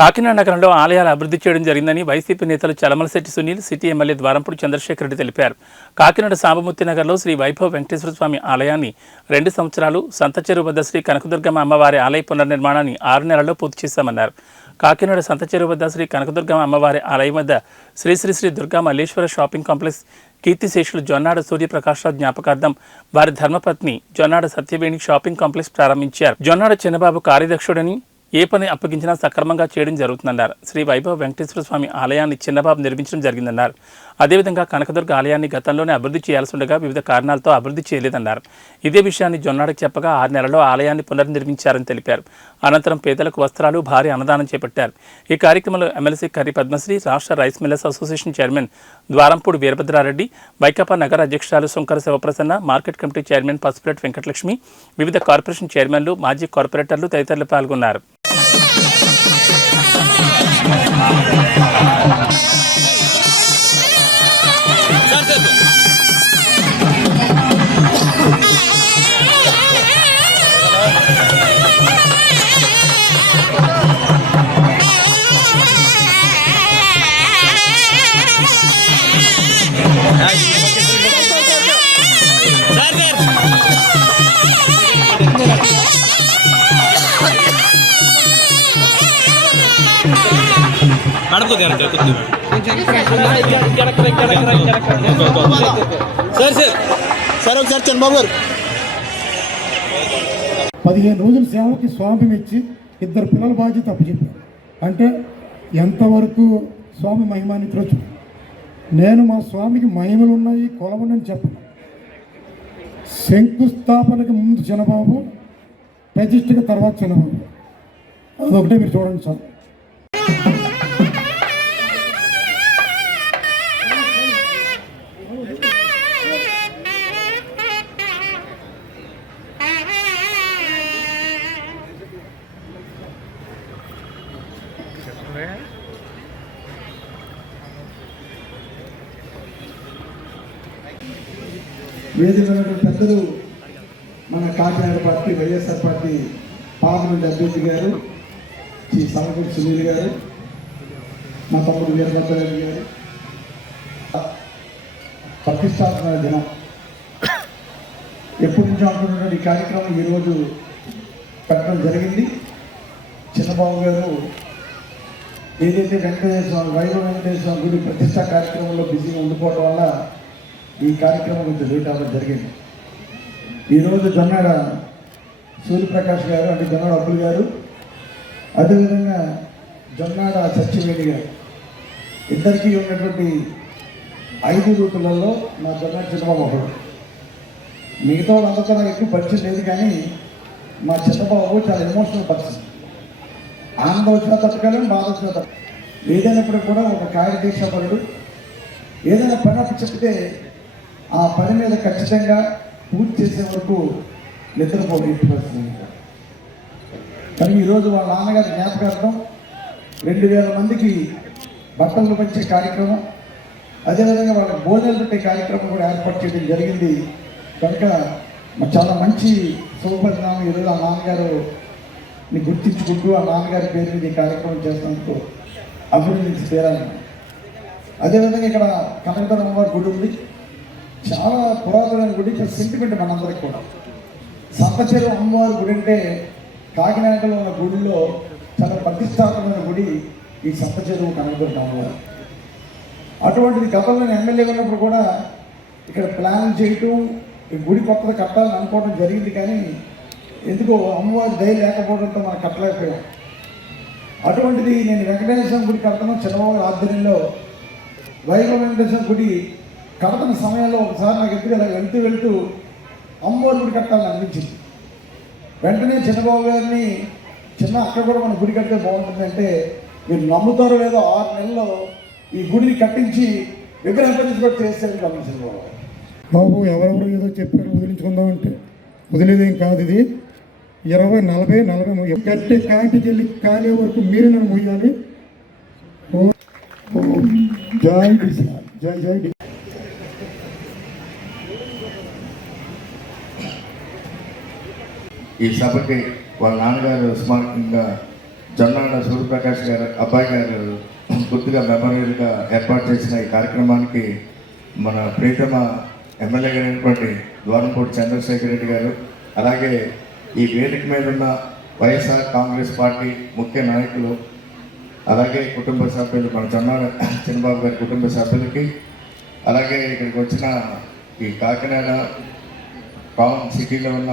కాకినాడ నగరంలో ఆలయాలు అభివృద్ధి చేయడం జరిగిందని వైసీపీ నేతలు చలమలశెట్టి సునీల్, సిటీ ఎమ్మెల్యే ద్వారంపూడి చంద్రశేఖర్ రెడ్డి తెలిపారు. కాకినాడ సాంబమూర్తి నగర్లో శ్రీ వైభవ్ వెంకటేశ్వర స్వామి ఆలయాన్ని 2 సంవత్సరాలు, సంతచెరువు వద్ద శ్రీ కనకదుర్గమ్మ అమ్మవారి ఆలయ పునర్నిర్మాణాన్ని 6 నెలల్లో పూర్తి చేశామన్నారు. కాకినాడ సంతచెరువు వద్ద శ్రీ కనకదుర్గమ్మ అమ్మవారి ఆలయం వద్ద శ్రీ శ్రీ శ్రీ దుర్గా మల్లేశ్వర షాపింగ్ కాంప్లెక్స్ కీర్తిశేషులు జొన్నాడ సూర్యప్రకాశ్రావు జ్ఞాపకార్థం వారి ధర్మపత్ని జొన్నాడ సత్యవేణి షాపింగ్ కాంప్లెక్స్ ప్రారంభించారు. జొన్నాడ చిన్నబాబు కార్యదక్షుడని ఏ పని అప్పగించినా సక్రమంగా చేయడం జరుగుతుందన్నారు. శ్రీ వైభవ్ వెంకటేశ్వర స్వామి ఆలయాన్ని చిన్నబాబు నిర్మించడం జరిగిందన్నారు. అదేవిధంగా కనకదుర్గ ఆలయాన్ని గతంలోనే అభివృద్ధి చేయాల్సి ఉండగా వివిధ కారణాలతో అభివృద్ధి చేయలేదన్నారు. ఇదే విషయాన్ని జొన్నాడకు చెప్పగా 6 నెలల్లో ఆలయాన్ని పునర్నిర్మించారని తెలిపారు. అనంతరం పేదలకు వస్త్రాలు, భారీ అన్నదానం చేపట్టారు. ఈ కార్యక్రమంలో ఎమ్మెల్సీ కర్రి పద్మశ్రీ, రాష్ట్ర rice millers association chairman Dwarampudi Veerabhadrareddy, Vaikapa నగర అధ్యక్షురాలు Sankara Sivaprasanna, market committee chairman Pasupuleti Venkatalakshmi, వివిధ కార్పొరేషన్ చైర్మన్లు, మాజీ కార్పొరేటర్లు తదితరులు పాల్గొన్నారు. సార్ ఒకసారి చంద్రబాబు గారు 15 రోజుల సేవకి స్వామి మెచ్చి 2 పిల్లల బాధ్యత అప్పచెప్పారు. అంటే ఎంతవరకు స్వామి మహిమాన్వితులు. నేను మా స్వామికి మహిమలు ఉన్నాయి, కొలవనని చెప్పను. శంకుస్థాపనకి ముందు చిన్నబాబు, ప్రతిష్టకి తర్వాత చిన్నబాబు, అదొకటే మీరు చూడండి సార్. వేదిక పెద్దలు మన Kakinada party YSR party parliament అభ్యర్థి గారు శ్రీ సాంబమూర్తి సునీల్ గారు, మా తమ్ముడు వీరభద్రారెడ్డి గారు, ప్రతిష్టాపన దినం ఎప్పటి నుంచో అనుకున్నటువంటి ఈ కార్యక్రమం ఈరోజు పెట్టడం జరిగింది. చిన్నబాబు గారు ఏదైతే వైభవ వెంకటేశ్వర గుడి ప్రతిష్టా కార్యక్రమంలో బిజీగా ఉండిపోవడం వల్ల ఈ కార్యక్రమం కొంచెం లేట్ అవ్వడం జరిగింది. ఈరోజు జొన్నాడ సూర్యప్రకాష్ గారు, అంటే జొన్నాడ అబ్బుల్ గారు, అదేవిధంగా జొన్నాడ సత్యవేణి గారు, ఇద్దరికీ ఉన్నటువంటి 5 రూపులలో మా జొన్నాడ చిన్నబాబు ఒకడు. మిగతా వాళ్ళందరితో నాకు ఎక్కువ పరిచయం లేదు, కానీ మా చిన్నబాబు చాలా ఎమోషనల్ పర్సన్. ఆనందం వచ్చినా తట్టుకోలేము, బాధ వచ్చినా తట్టు. ఏదైనప్పుడు కూడా ఒక కార్యదీక్షపరుడు. ఏదైనా పని అప్పు చెప్తే ఆ పని మీద ఖచ్చితంగా పూర్తి చేసే వరకు నిద్రపోయి పరిస్థితి. కానీ ఈరోజు వాళ్ళ నాన్నగారి జ్ఞాపకార్థం 2000 మందికి బట్టలు పంచే కార్యక్రమం, అదేవిధంగా వాళ్ళకి భోజనాలు పెట్టే కార్యక్రమం కూడా ఏర్పాటు చేయడం జరిగింది. కనుక చాలా మంచి శుభపరిణామం. ఈరోజు ఆ నాన్నగారిని గుర్తించుకుంటూ ఆ నాన్నగారి పేరు మీద ఈ కార్యక్రమం చేసినందుకు అభినందించి తీరాలి. అదేవిధంగా ఇక్కడ కనకదుర్గమ్మ అమ్మవారి గుడి ఉంది. చాలా పురాతనమైన గుడి, సెంటిమెంట్ మనందరికి కూడా. సంతచెరువు అమ్మవారి గుడి అంటే కాకినాడలో ఉన్న గుడిలో చాలా ప్రతిష్టాత్మకమైన గుడి ఈ సంతచెరువు కనకదుర్గమ్మ అమ్మవారు. అటువంటిది గతంలో ఎమ్మెల్యేగా ఉన్నప్పుడు కూడా ఇక్కడ ప్లాన్ చేయటం, ఈ గుడి కొత్తది కట్టాలని అనుకోవడం జరిగింది. కానీ ఎందుకో అమ్మవారి దయ లేకపోవడంతో మనం కట్టలేకపోయాం. అటువంటిది నేను వెంకటేశ్వర గుడి కడతాను చిన్నబాబు ఆధ్వర్యంలో వైభవ వెంకటేశ్వర గుడి కడతన సమయంలో ఒకసారి నాకు ఎప్పుడు ఇలా వెళ్తూ అమ్మవారి గుడి కట్టాలని అనిపించింది. వెంటనే చిన్నబాబు గారిని అక్కడ కూడా మన గుడి కడితే బాగుంటుందంటే, మీరు నమ్ముతారో లేదో 6 నెలల్లో ఈ గుడిని కట్టించి విగ్రహ ప్రతిష్ఠ చేసేది గమనించింది. బాబు ఎవరెవరు ఏదో చెప్పారు వదిలించుకుందామంటే వదిలేదేం కాదు. ఇది 20, 40, 40 కట్టే కాంటికి వెళ్ళి కాలే వరకు మీరు నన్ను మొయ్యాలి. జై జై జై. ఈ సభకి వాళ్ళ నాన్నగారు స్మారకంగా జొన్నాడ సూర్యప్రకాష్ గారు అబ్బాయి గారు గుర్తుగా మెమోరియల్గా ఏర్పాటు చేసిన ఈ కార్యక్రమానికి మన ప్రీతమ ఎమ్మెల్యే గారైనటువంటి ద్వారంపూడి చంద్రశేఖర్ రెడ్డి గారు, అలాగే ఈ వేదిక మీద ఉన్న వైఎస్ఆర్ కాంగ్రెస్ పార్టీ ముఖ్య నాయకులు, అలాగే కుటుంబ సభ్యులు, మన జొన్నాడ చిన్నబాబు గారి కుటుంబ సభ్యులకి, అలాగే ఇక్కడికి వచ్చిన ఈ కాకినాడ టౌన్ సిటీలో ఉన్న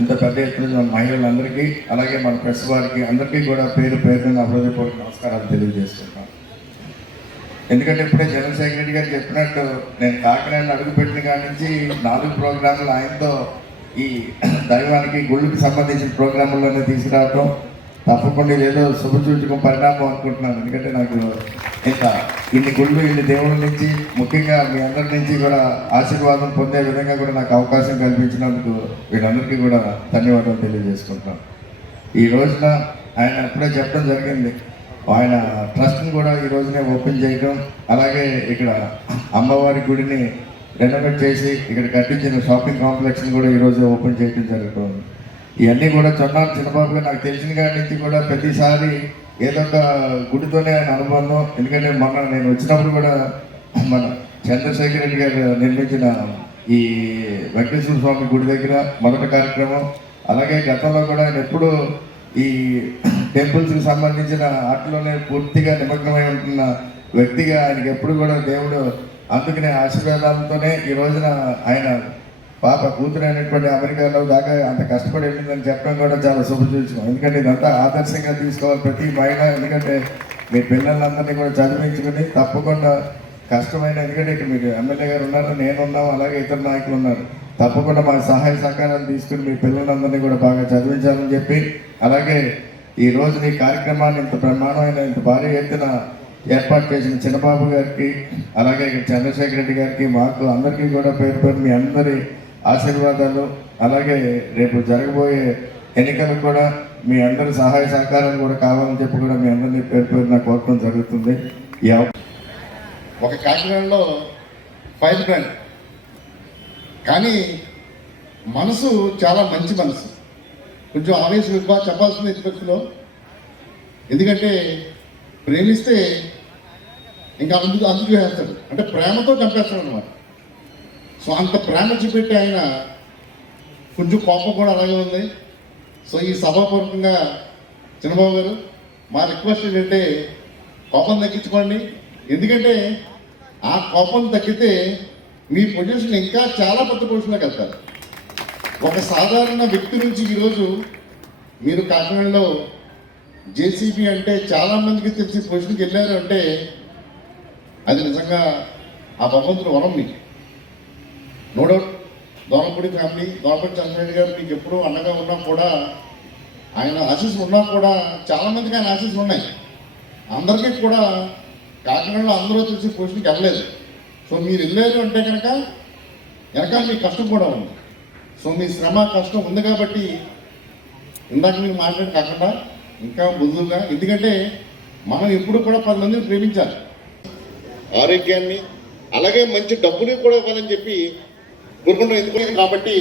ఇంత పెద్ద ఎత్తున మహిళలందరికీ, అలాగే మన ప్రెస్ వారికి అందరికీ కూడా పేరు పేరున హృదయపూర్వక నమస్కారాలు తెలియజేస్తున్నాను. ఎందుకంటే ఇప్పుడే చంద్రశేఖర్ రెడ్డి గారు చెప్పినట్టు నేను కాకినాడ అడుగుపెట్టిన కాడి నుంచి 4 ప్రోగ్రాములు ఆయనతో ఈ దైవానికి గుళ్ళకి సంబంధించిన ప్రోగ్రాముల్లోనే తీసుకురావటం తప్పకుండా ఏదో శుభసూచకం పరిణామం అనుకుంటున్నాను. ఎందుకంటే నాకు ఇంకా ఇన్ని గుళ్ళు ఇన్ని దేవుళ్ళ నుంచి ముఖ్యంగా మీ అందరి నుంచి కూడా ఆశీర్వాదం పొందే విధంగా కూడా నాకు అవకాశం కల్పించినందుకు వీళ్ళందరికీ కూడా ధన్యవాదాలు తెలియజేసుకుంటున్నాను. ఈ రోజున ఆయన ఎప్పుడే చెప్పడం జరిగింది, ఆయన ట్రస్ట్ని కూడా ఈ రోజునే ఓపెన్ చేయడం, అలాగే ఇక్కడ అమ్మవారి గుడిని రెనోవేట్ చేసి ఇక్కడ కట్టించిన షాపింగ్ కాంప్లెక్స్ని కూడా ఈరోజు ఓపెన్ చేయడం జరుగుతుంది. ఇవన్నీ కూడా జొన్నాడ చిన్నబాబు గారు నాకు తెలిసిన కాడి నుంచి కూడా ప్రతిసారి ఏదో ఒక గుడితోనే ఆయన అనుబంధం. ఎందుకంటే మొన్న నేను వచ్చినప్పుడు కూడా మన చంద్రశేఖర్ రెడ్డి గారు నిర్మించిన ఈ వెంకటేశ్వర స్వామి గుడి దగ్గర మొదటి కార్యక్రమం, అలాగే గతంలో కూడా ఆయన ఎప్పుడూ ఈ టెంపుల్స్కి సంబంధించిన వాటిలోనే పూర్తిగా నిమగ్నమై ఉంటున్న వ్యక్తిగా ఆయనకి ఎప్పుడు కూడా దేవుడు అందుకనే ఆశీర్వాదాలతోనే ఈ రోజున ఆయన పాప కూతురు అయినటువంటి అమెరికాలో దాకా అంత కష్టపడి వెళ్ళిందని చెప్పడం కూడా చాలా శుభసూచకం. ఎందుకంటే ఇదంతా ఆదర్శంగా తీసుకోవాలి ప్రతి మహిళ. ఎందుకంటే మీ పిల్లలందరినీ కూడా చదివించుకుని తప్పకుండా కష్టమైన, ఎందుకంటే ఇక్కడ మీరు ఎమ్మెల్యే గారు ఉన్నారు, నేనున్నాం, అలాగే ఇతర నాయకులు ఉన్నారు, తప్పకుండా మా సహాయ సహకారాలు తీసుకుని మీ పిల్లలందరినీ కూడా బాగా చదివించాలని చెప్పి, అలాగే ఈ రోజు ఈ కార్యక్రమాన్ని ఇంత బ్రహ్మాండమైన ఇంత భారీ ఎత్తున ఏర్పాటు చేసిన చిన్నబాబు గారికి, అలాగే ఇక్కడ చంద్రశేఖర్ రెడ్డి గారికి, మాకు అందరికీ కూడా పేరు పేరు మీ అందరి ఆశీర్వాదాలు, అలాగే రేపు జరగబోయే ఎన్నికలకు కూడా మీ అందరి సహాయ సహకారాలు కూడా కావాలని చెప్పి కూడా మీ అందరినీ పేరు పేరున కోరడం జరుగుతుంది. ఒక కాకినాడలో ఫైర్ బ్రాండ్, కానీ మనసు చాలా మంచి మనసు. కొంచెం ఆవేశం ఎక్కువ చెప్పాల్సింది ఎత్తుపక్షలో, ఎందుకంటే ప్రేమిస్తే ఇంకా అందుకు వేస్తాడు, అంటే ప్రేమతో చంపేస్తాడు అనమాట. సో అంత ప్రేమ చూపెట్టి ఆయన కొంచెం కోపం కూడా అలాగే ఉంది. సో ఈ సభాపూర్వకంగా చిన్నబాబు గారు మా రిక్వెస్ట్ ఏంటంటే కోపం తగ్గించుకోండి. ఎందుకంటే ఆ కోపం తగ్గితే మీ పొజిషన్ ఇంకా చాలా పెద్ద పొజిషన్లోకి వెళ్తారు. ఒక సాధారణ వ్యక్తి నుంచి ఈరోజు మీరు కాకినాడలో జేసీబీ అంటే చాలామందికి తెలిసి పొజిషన్కి వెళ్ళారు అంటే అది నిజంగా ఆ భగవంతుడు వరం మీకు. నో డౌట్ దోమపూడి ఫ్యామిలీ, దోమపూడి చంద్రశేఖర్ గారు మీకు ఎప్పుడూ అండగా ఉన్నా కూడా, ఆయన ఆశీస్సులు ఉన్నా కూడా చాలామందికి ఆయన ఆశీస్సులు ఉన్నాయి. అందరికీ కూడా కాకినాడలో అందరూ తెలిసి పొజిషన్కి వెళ్ళలేదు. సో మీరు వెళ్ళారు అంటే కనుక వెనకాల మీ కష్టం కూడా ఉంది. సో మీ శ్రమ కష్టం ఉంది కాబట్టి ఇందాక మీరు మాట్లాడి కాకుండా ఇంకా ముందుగా, ఎందుకంటే మనం ఎప్పుడు కూడా 10 మందిని ప్రేమించాలి, ఆరోగ్యాన్ని అలాగే మంచి డబ్బుని కూడా ఇవ్వాలని చెప్పి కోరుకుంటాం. ఎందుకంటే కాబట్టి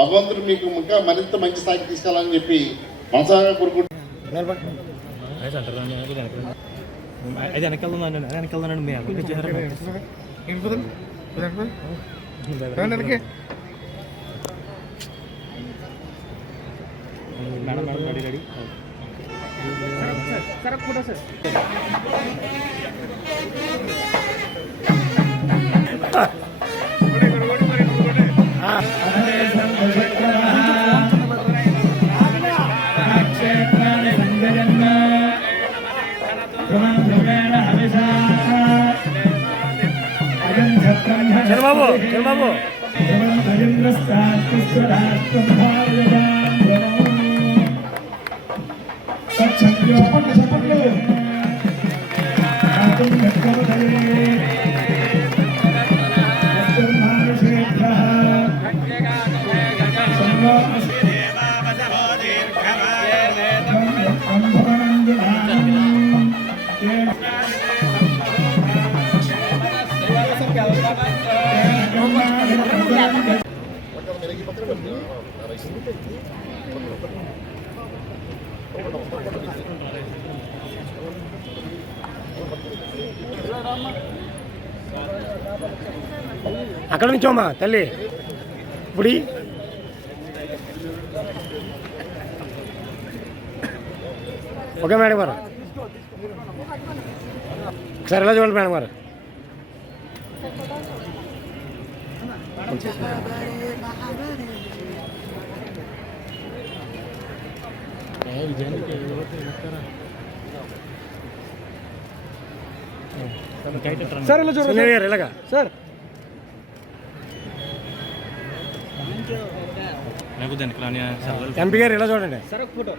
భగవంతుడు మీకు ఇంకా మరింత మంచి స్థాయికి తీసుకెళ్ళాలని చెప్పి మనసాగా కోరుకుంటున్నాను. చంద్రబాబు చంద్రబాబు అక్కడ నుంచోమ్మా తల్లి ఇప్పుడు ఓకే మేడం గారు ఒకసారి ఎలా చూడండి మేడం గారు సార్ ఇలా చూడండి ఇలాగా సార్ ఎంపీ గారు ఇలా చూడండి సార్ ఒక ఫోటో